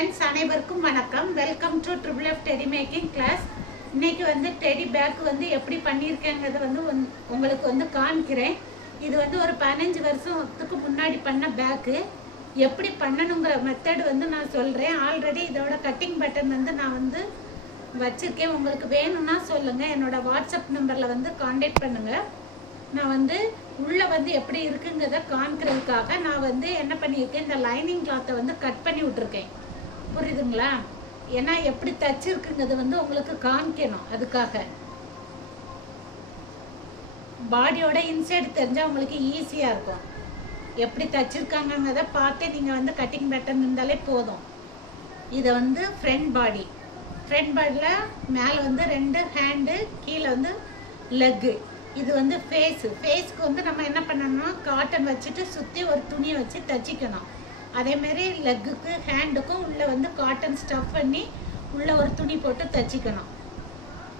Friends அனைவருக்கும் வணக்கம். Welcome to triple F teddy making class. இன்னைக்கு வந்து டெடி பேக் வந்து எப்படி பண்ணியிருக்கேங்கிறத வந்து உங்களுக்கு வந்து காமிக்கிறேன். இது வந்து ஒரு 15 வருஷத்துக்கு முன்னாடி பண்ண பேக்கு. எப்படி பண்ணணுங்கிற மெத்தட் வந்து நான் சொல்கிறேன். ஆல்ரெடி இதோட கட்டிங் பட்டன் வந்து நான் வந்து வச்சுருக்கேன். உங்களுக்கு வேணும்னா சொல்லுங்கள். என்னோடய வாட்ஸ்அப் நம்பரில் வந்து காண்டாக்ட் பண்ணுங்கள். நான் வந்து உள்ளே வந்து எப்படி இருக்குங்கிறத காமிக்கிறதுக்காக நான் வந்து என்ன பண்ணியிருக்கேன், இந்த லைனிங் கிளாத்தை வந்து கட் பண்ணி விட்டுருக்கேன். புரியுதுங்களா? ஏன்னா எப்படி தச்சிருக்குங்கிறது வந்து உங்களுக்கு காமிக்கணும். அதுக்காக பாடியோட இன்சைடு தெரிஞ்சால் உங்களுக்கு ஈஸியாக இருக்கும். எப்படி தச்சிருக்காங்கங்கிறத பார்த்து நீங்கள் வந்து கட்டிங் பேட்டர்ன் இருந்தாலே போதும். இதை வந்து ஃப்ரண்ட் பாடியில் மேலே வந்து 2 ஹேண்டு, கீழே வந்து லெக்கு. இது வந்து ஃபேஸ்க்கு வந்து நம்ம என்ன பண்ணணும்னா காட்டன் வச்சுட்டு சுற்றி ஒரு துணியை வச்சு தச்சிக்கணும். அதேமாரி லெக்குக்கு ஹேண்டுக்கும் உள்ளே வந்து காட்டன் ஸ்டஃப் பண்ணி உள்ளே ஒரு துணி போட்டு தச்சிக்கணும்.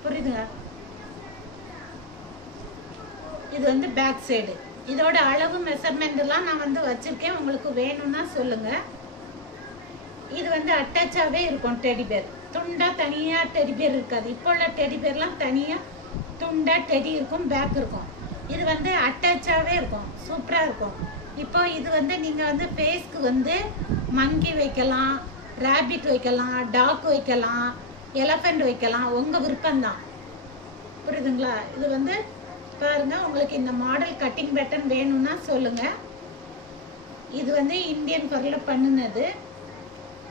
புரியுதுங்க? இது வந்து பேக் சைடு. இதோட அளவு மெஷர்மெண்ட்லாம் நான் வந்து வச்சுருக்கேன். உங்களுக்கு வேணும்னா சொல்லுங்கள். இது வந்து அட்டாச்சாகவே இருக்கும். டெடி பேர் துண்டாக தனியாக டெடி பேர் இருக்காது. இப்போ உள்ள டெடி பேர்லாம் தனியாக துண்டா டெடி இருக்கும், பேக் இருக்கும். இது வந்து அட்டாச்சாகவே இருக்கும். சூப்பராக இருக்கும். இப்போ இது வந்து நீங்கள் வந்து ஃபேஸ்க்கு வந்து மங்கி வைக்கலாம், ரேபிட் வைக்கலாம், டாக் வைக்கலாம், எலஃபண்ட் வைக்கலாம். உங்கள் விருப்பம்தான். புரியுதுங்களா? இது வந்து பாருங்கள். உங்களுக்கு இந்த மாடல் கட்டிங் பேட்டர்ன் வேணும்னா சொல்லுங்கள். இது வந்து இந்தியன் பொருளில் பண்ணினது.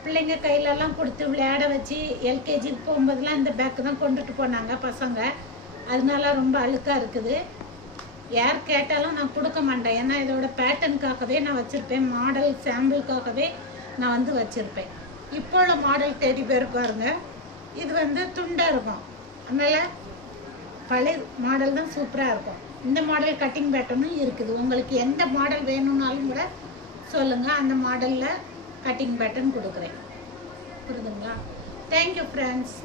பிள்ளைங்க கையிலலாம் கொடுத்து விளையாட வச்சு எல்கேஜி போகும்போதெல்லாம் இந்த பேக்கு தான் கொண்டுட்டு போனாங்க பசங்க. அதனால ரொம்ப அழுக்காக இருக்குது. யார் கேட்டாலும் நான் கொடுக்க மாட்டேன். ஏன்னா இதோட பேட்டர்னுக்காகவே நான் வச்சுருப்பேன். மாடல் சாம்பிளுக்காகவே நான் வந்து வச்சுருப்பேன். இப்போ உள்ள மாடல் டெடி பேர் பாருங்கள். இது வந்து துண்டாக இருக்கும். அதனால் பழைய மாடல் தான் சூப்பராக இருக்கும். இந்த மாடல் கட்டிங் பேட்டர்னும் இருக்குது. உங்களுக்கு எந்த மாடல் வேணும்னாலும் கூட சொல்லுங்கள். அந்த மாடலில் கட்டிங் பேட்டர்ன் கொடுக்குறேன். புரியுதுங்களா? Thank you friends.